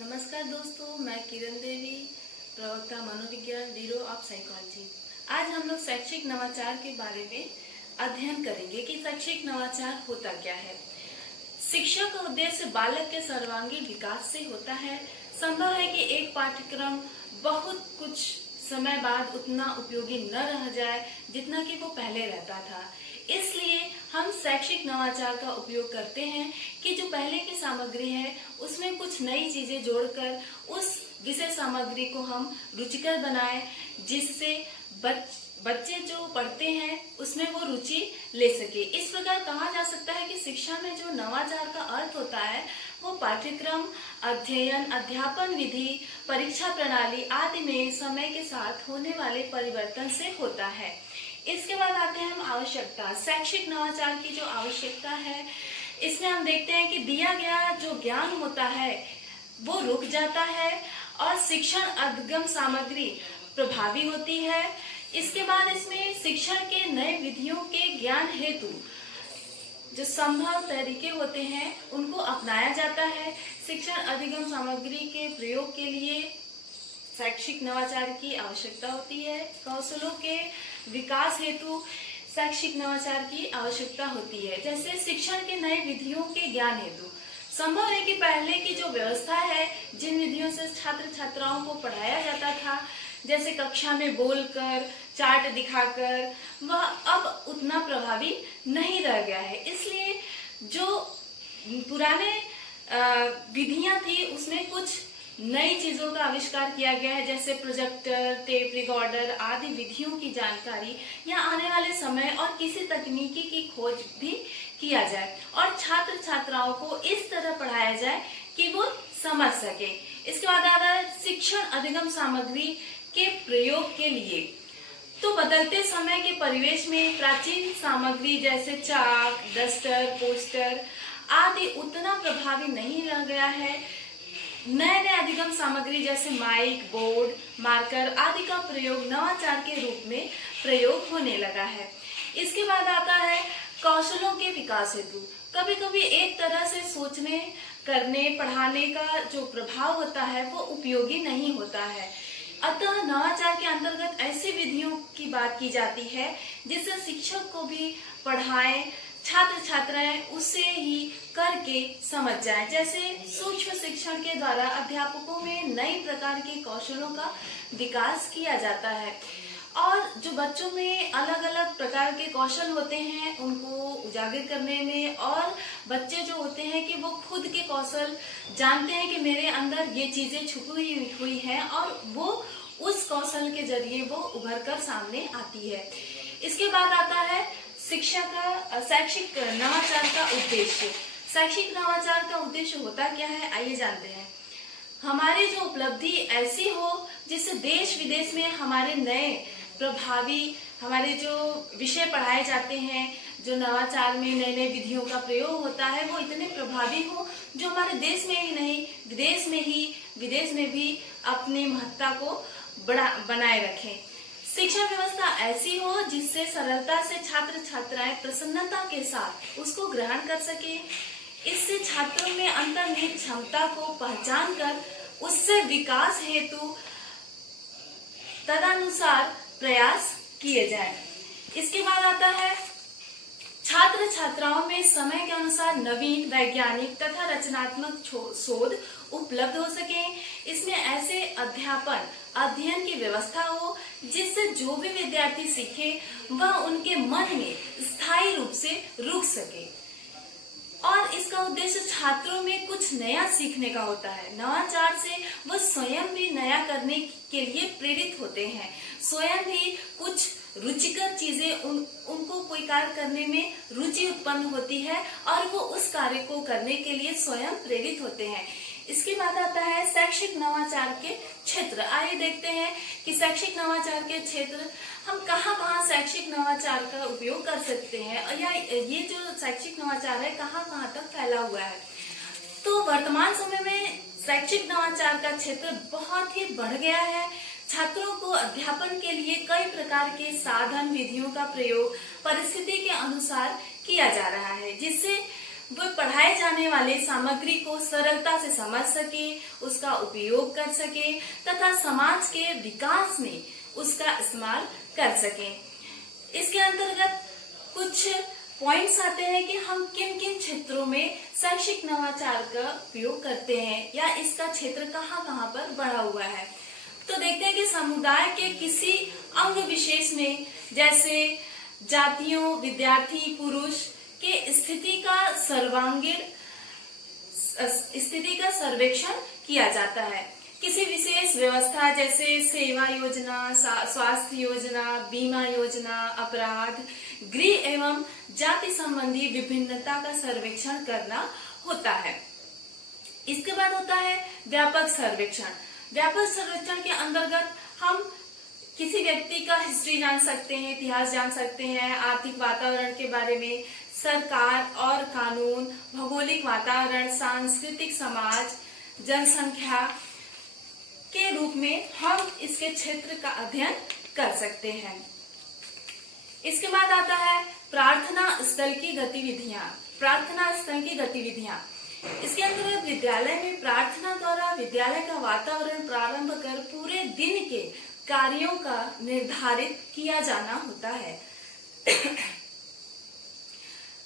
नमस्कार दोस्तों, मैं किरण देवी, प्रवक्ता मनोविज्ञान, ब्यूरो ऑफ साइकोलॉजी। आज हम लोग शैक्षिक नवाचार के बारे में अध्ययन करेंगे कि शैक्षिक नवाचार होता क्या है। शिक्षा का उद्देश्य बालक के सर्वांगीण विकास से होता है। संभव है कि एक पाठ्यक्रम बहुत कुछ समय बाद उतना उपयोगी न रह जाए जितना कि वो पहले रहता था। इसलिए हम शैक्षिक नवाचार का उपयोग करते हैं कि जो पहले की सामग्री है उसमें कुछ नई चीजें जोड़कर उस विषय सामग्री को हम रुचिकर बनाएं, जिससे बच्चे जो पढ़ते हैं उसमें वो रुचि ले सके। इस प्रकार कहा जा सकता है कि शिक्षा में जो नवाचार का अर्थ होता है वो पाठ्यक्रम, अध्ययन, अध्यापन विधि, परीक्षा प्रणाली आदि में समय के साथ होने वाले परिवर्तन से होता है। इसके बाद आते हैं हम आवश्यकता। शैक्षिक नवाचार की जो आवश्यकता है, इसमें हम देखते हैं कि दिया गया जो ज्ञान होता है वो रुक जाता है और शिक्षण अधिगम सामग्री प्रभावी होती है। इसके बाद इसमें शिक्षण के नए विधियों के ज्ञान हेतु जो संभव तरीके होते हैं उनको अपनाया जाता है। शिक्षण अधिगम सामग्री के प्रयोग के लिए शैक्षिक नवाचार की आवश्यकता होती है। कौशलों के विकास हेतु शैक्षिक नवाचार की आवश्यकता होती है। जैसे शिक्षण के नए विधियों के ज्ञान हेतु संभव है कि पहले की जो व्यवस्था है, जिन विधियों से छात्र छात्राओं को पढ़ाया जाता था, जैसे कक्षा में बोलकर, चार्ट दिखाकर, वह अब उतना प्रभावी नहीं रह गया है। इसलिए जो पुराने विधियां थी उसमें कुछ नई चीजों का आविष्कार किया गया है, जैसे प्रोजेक्टर, टेप रिकॉर्डर आदि विधियों की जानकारी या आने वाले समय और किसी तकनीकी की खोज भी किया जाए और छात्र छात्राओं को इस तरह पढ़ाया जाए कि वो समझ सके। इसके बाद आता है शिक्षण अधिगम सामग्री के प्रयोग के लिए। तो बदलते समय के परिवेश में प्राचीन सामग्री जैसे चाक, डस्टर, पोस्टर आदि उतना प्रभावी नहीं रह गया है। नए नए अधिगम सामग्री जैसे माइक, बोर्ड, मार्कर आदि का प्रयोग नवाचार के रूप में प्रयोग होने लगा है। इसके बाद आता है कौशलों के विकास हेतु। कभी कभी एक तरह से सोचने, करने, पढ़ाने का जो प्रभाव होता है वो उपयोगी नहीं होता है। अतः नवाचार के अंतर्गत ऐसी विधियों की बात की जाती है जिससे शिक्षक को भी पढ़ाएं, छात्र छात्राएं उससे ही करके समझ जाएं। जैसे सूक्ष्म शिक्षण के द्वारा अध्यापकों में नई प्रकार के कौशलों का विकास किया जाता है और जो बच्चों में अलग अलग प्रकार के कौशल होते हैं उनको उजागर करने में, और बच्चे जो होते हैं कि वो खुद के कौशल जानते हैं कि मेरे अंदर ये चीजें छुपी हुई हैं और वो उस कौशल के जरिए वो उभर कर सामने आती है। इसके बाद आता है शिक्षा का शैक्षिक नवाचार का उद्देश्य। शैक्षिक नवाचार का उद्देश्य होता क्या है, आइए जानते हैं। हमारी जो उपलब्धि ऐसी हो जिससे देश विदेश में हमारे नए प्रभावी, हमारे जो विषय पढ़ाए जाते हैं, जो नवाचार में नए नए विधियों का प्रयोग होता है वो इतने प्रभावी हो जो हमारे देश में ही नहीं विदेश में भी अपनी महत्ता को बनाए रखें। शिक्षा व्यवस्था ऐसी हो जिससे सरलता से छात्र छात्राएं प्रसन्नता के साथ उसको ग्रहण कर सके। इससे छात्रों में अंतर्निहित क्षमता को पहचान कर उससे विकास हेतु तदनुसार प्रयास किए जाए। इसके बाद आता है छात्र छात्राओं में समय के अनुसार नवीन, वैज्ञानिक तथा रचनात्मक शोध उपलब्ध हो सके। इसमें ऐसे अध्ययन की व्यवस्था हो जिससे जो भी विद्यार्थी सीखे वह उनके मन में स्थायी रूप से रुक सके। और इसका उद्देश्य छात्रों में कुछ नया सीखने का होता है। नवाचार से वह स्वयं भी नया करने के लिए प्रेरित होते हैं, स्वयं भी कुछ रुचिकर चीजें उनको कोई कार्य करने में रुचि उत्पन्न होती है और वो उस कार्य को करने के लिए स्वयं प्रेरित होते हैं। इसके बाद आता है शैक्षिक नवाचार के क्षेत्र। आइए देखते हैं कि शैक्षिक नवाचार के क्षेत्र हम कहाँ शैक्षिक नवाचार का उपयोग कर सकते हैं या ये जो शैक्षिक नवाचार है कहाँ तक फैला हुआ है। तो वर्तमान समय में शैक्षिक नवाचार का क्षेत्र बहुत ही बढ़ गया है। छात्रों को अध्यापन के लिए कई प्रकार के साधन विधियों का प्रयोग परिस्थिति के अनुसार किया जा रहा है, जिससे वो पढ़ाए जाने वाले सामग्री को सरलता से समझ सके, उसका उपयोग कर सके तथा समाज के विकास में उसका इस्तेमाल कर सके। इसके अंतर्गत कुछ पॉइंट्स आते हैं कि हम किन किन क्षेत्रों में शैक्षिक नवाचार का उपयोग करते हैं या इसका क्षेत्र कहाँ कहाँ पर बढ़ा हुआ है। तो देखते हैं कि समुदाय के किसी अंग विशेष में, जैसे जातियों, विद्यार्थी, पुरुष के स्थिति का सर्वेक्षण किया जाता है। किसी विशेष व्यवस्था जैसे सेवा योजना, स्वास्थ्य योजना, बीमा योजना, अपराध, गृह एवं जाति संबंधी विभिन्नता का सर्वेक्षण करना होता है। इसके बाद होता है व्यापक सर्वेक्षण। व्यापक सर्वेक्षण के अंतर्गत हम किसी व्यक्ति का हिस्ट्री जान सकते हैं, इतिहास जान सकते हैं, आर्थिक वातावरण के बारे में, सरकार और कानून, भौगोलिक वातावरण, सांस्कृतिक समाज, जनसंख्या के रूप में हम इसके क्षेत्र का अध्ययन कर सकते हैं। इसके बाद आता है प्रार्थना स्थल की गतिविधियां। प्रार्थना स्थल की गतिविधियां, इसके अंतर्गत विद्यालय में प्रार्थना द्वारा विद्यालय का वातावरण प्रारंभ कर पूरे दिन के कार्यों का निर्धारित किया जाना होता है।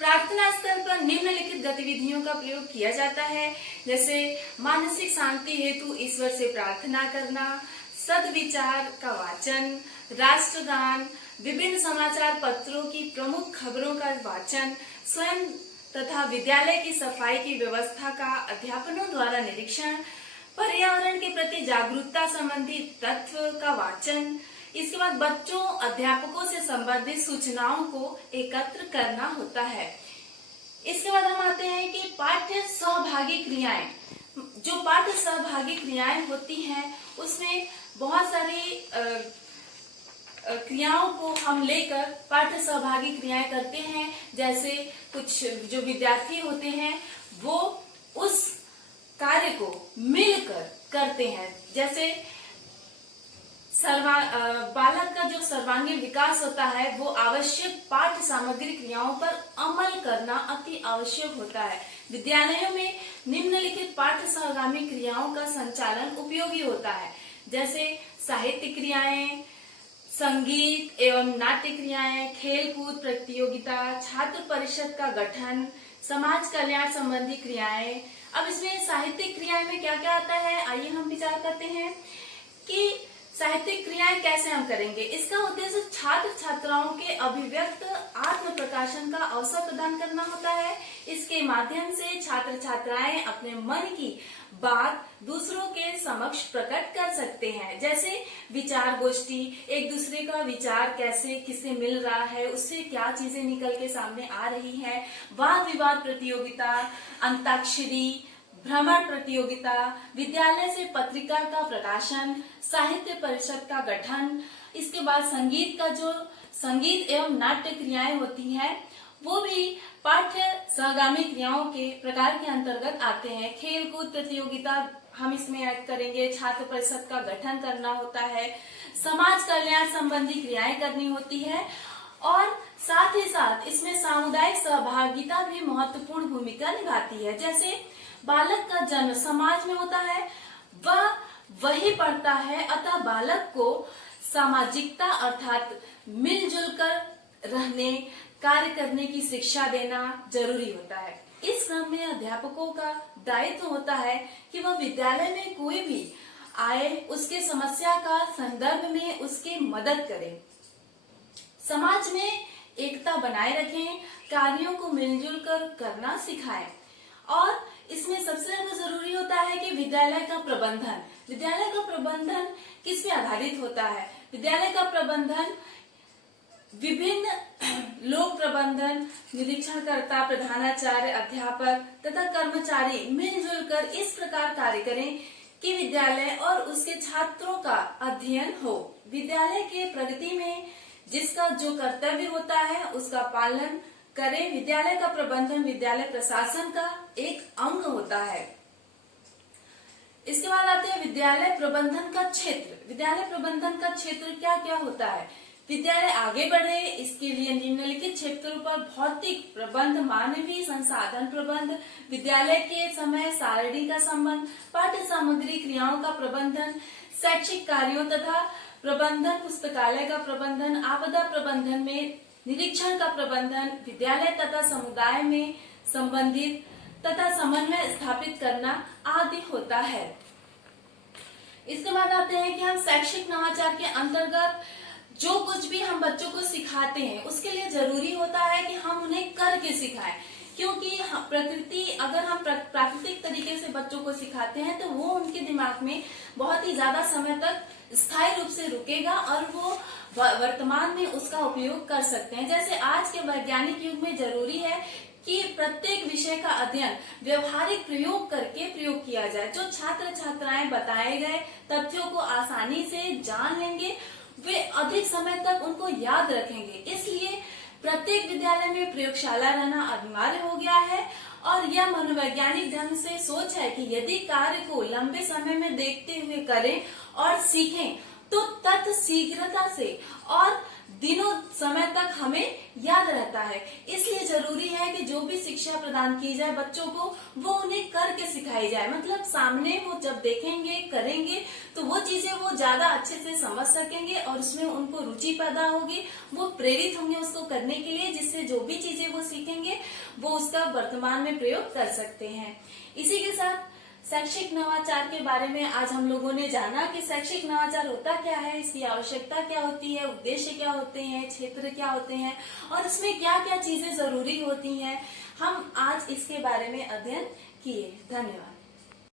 प्रार्थना स्थल पर निम्नलिखित गतिविधियों का प्रयोग किया जाता है, जैसे मानसिक शांति हेतु ईश्वर से प्रार्थना करना, सद्विचार का वाचन, राष्ट्रगान, विभिन्न समाचार पत्रों की प्रमुख खबरों का वाचन, स्वयं तथा विद्यालय की सफाई की व्यवस्था का अध्यापकों द्वारा निरीक्षण, पर्यावरण के प्रति जागरूकता संबंधी तत्व का वाचन। इसके बाद बच्चों, अध्यापकों से संबंधित सूचनाओं को एकत्र करना होता है। इसके बाद हम आते हैं कि पाठ्य सहभागी क्रियाएं। जो पाठ्य सहभागी क्रियाएं होती हैं उसमें बहुत सारी क्रियाओं को हम लेकर पाठ्य सहभागी क्रियाएं करते हैं। जैसे कुछ जो विद्यार्थी होते हैं वो उस कार्य को मिलकर करते हैं, जैसे बालक का जो सर्वांगीण विकास होता है वो आवश्यक पाठ्य सामग्री क्रियाओं पर अमल करना अति आवश्यक होता है। विद्यालयों में निम्नलिखित पाठ्य सहगामी क्रियाओं का संचालन उपयोगी होता है, जैसे साहित्य क्रियाएं, संगीत एवं नाट्य क्रियाएं, खेल कूद प्रतियोगिता, छात्र परिषद का गठन, समाज कल्याण संबंधी क्रियाएं। अब इसमें साहित्यिक क्रियाएं में क्या क्या आता है, आइए हम विचार करते हैं कि साहित्यिक क्रियाएं कैसे हम करेंगे। इसका उद्देश्य छात्र छात्राओं के अभिव्यक्त आत्म प्रकाशन का अवसर प्रदान करना होता है। इसके माध्यम से छात्र छात्राएं अपने मन की बात दूसरों के समक्ष प्रकट कर सकते हैं, जैसे विचार गोष्ठी, एक दूसरे का विचार कैसे किससे मिल रहा है, उससे क्या चीजें निकल के सामने आ रही है, वाद विवाद प्रतियोगिता, अंताक्षरी, भ्रमण प्रतियोगिता, विद्यालय से पत्रिका का प्रकाशन, साहित्य परिषद का गठन। इसके बाद संगीत एवं नाट्य क्रियाएं होती हैं, वो भी पाठ्य सहगामी क्रियाओं के प्रकार के अंतर्गत आते हैं। खेल कूद प्रतियोगिता हम इसमें ऐड करेंगे, छात्र परिषद का गठन करना होता है, समाज कल्याण संबंधी क्रियाएं करनी होती है और साथ ही साथ इसमें सामुदायिक सहभागिता भी महत्वपूर्ण भूमिका निभाती है। जैसे बालक का जन्म समाज में होता है, वह वही पढ़ता है, अतः बालक को सामाजिकता अर्थात मिलजुल कर रहने, कार्य करने की शिक्षा देना जरूरी होता है। इस क्रम में अध्यापकों का दायित्व होता है कि वह विद्यालय में कोई भी आए उसके समस्या का संदर्भ में उसकी मदद करें, समाज में एकता बनाए रखें, कार्यों को मिलजुल कर करना सिखाएं। और इसमें सबसे ज्यादा जरूरी होता है कि विद्यालय का प्रबंधन किस पे आधारित होता है। विद्यालय का प्रबंधन विभिन्न लोक प्रबंधन, निरीक्षणकर्ता, प्रधानाचार्य, अध्यापक तथा कर्मचारी मिलजुल कर इस प्रकार कार्य करें कि विद्यालय और उसके छात्रों का अध्ययन हो। विद्यालय के प्रगति में जिसका जो कर्तव्य होता है उसका पालन करें। विद्यालय का प्रबंधन विद्यालय प्रशासन का एक अंग होता है। इसके बाद आते हैं विद्यालय प्रबंधन का क्षेत्र। विद्यालय प्रबंधन का क्षेत्र क्या क्या होता है। विद्यालय आगे बढ़े इसके लिए निम्नलिखित क्षेत्रों पर भौतिक प्रबंध, मानवीय संसाधन प्रबंध, विद्यालय के समय सारणी का संबंध, पाठ्य सामग्री क्रियाओं का प्रबंधन, शैक्षिक कार्यों तथा प्रबंधन, पुस्तकालय का प्रबंधन, आपदा प्रबंधन में निरीक्षण का प्रबंधन, विद्यालय तथा समुदाय में संबंधित तथा समन्वय स्थापित करना आदि होता है। इसके बाद आते हैं कि हम शैक्षिक नवाचार के अंतर्गत जो कुछ भी हम बच्चों को सिखाते हैं उसके लिए जरूरी होता है कि हम उन्हें करके सिखाएं, क्योंकि अगर हम प्राकृतिक तरीके से बच्चों को सिखाते हैं तो वो उनके दिमाग में बहुत ही ज्यादा समय तक स्थायी रूप से रुकेगा और वो वर्तमान में उसका उपयोग कर सकते हैं। जैसे आज के वैज्ञानिक युग में जरूरी है कि प्रत्येक विषय का अध्ययन व्यवहारिक प्रयोग करके प्रयोग किया जाए। जो छात्र छात्राएं बताए गए तथ्यों को आसानी से जान लेंगे, वे अधिक समय तक उनको याद रखेंगे। इसलिए प्रत्येक विद्यालय में प्रयोगशाला रहना अनिवार्य हो गया है और यह मनोवैज्ञानिक ढंग से सोच है कि यदि कार्य को लंबे समय में देखते हुए करें और सीखें तो तथ्य शीघ्रता से और दिनों समय तक हमें याद रहता है। इसलिए जरूरी है कि जो भी शिक्षा प्रदान की जाए बच्चों को, वो उन्हें करके सिखाई जाए। मतलब सामने वो जब देखेंगे, करेंगे तो वो चीजें वो ज्यादा अच्छे से समझ सकेंगे और उसमें उनको रुचि पैदा होगी, वो प्रेरित होंगे उसको करने के लिए, जिससे जो भी चीजें वो सीखेंगे वो उसका वर्तमान में प्रयोग कर सकते हैं। इसी के साथ शैक्षिक नवाचार के बारे में आज हम लोगों ने जाना कि शैक्षिक नवाचार होता क्या है, इसकी आवश्यकता क्या होती है, उद्देश्य क्या होते हैं, क्षेत्र क्या होते हैं और इसमें क्या क्या चीजें जरूरी होती हैं। हम आज इसके बारे में अध्ययन किए। धन्यवाद।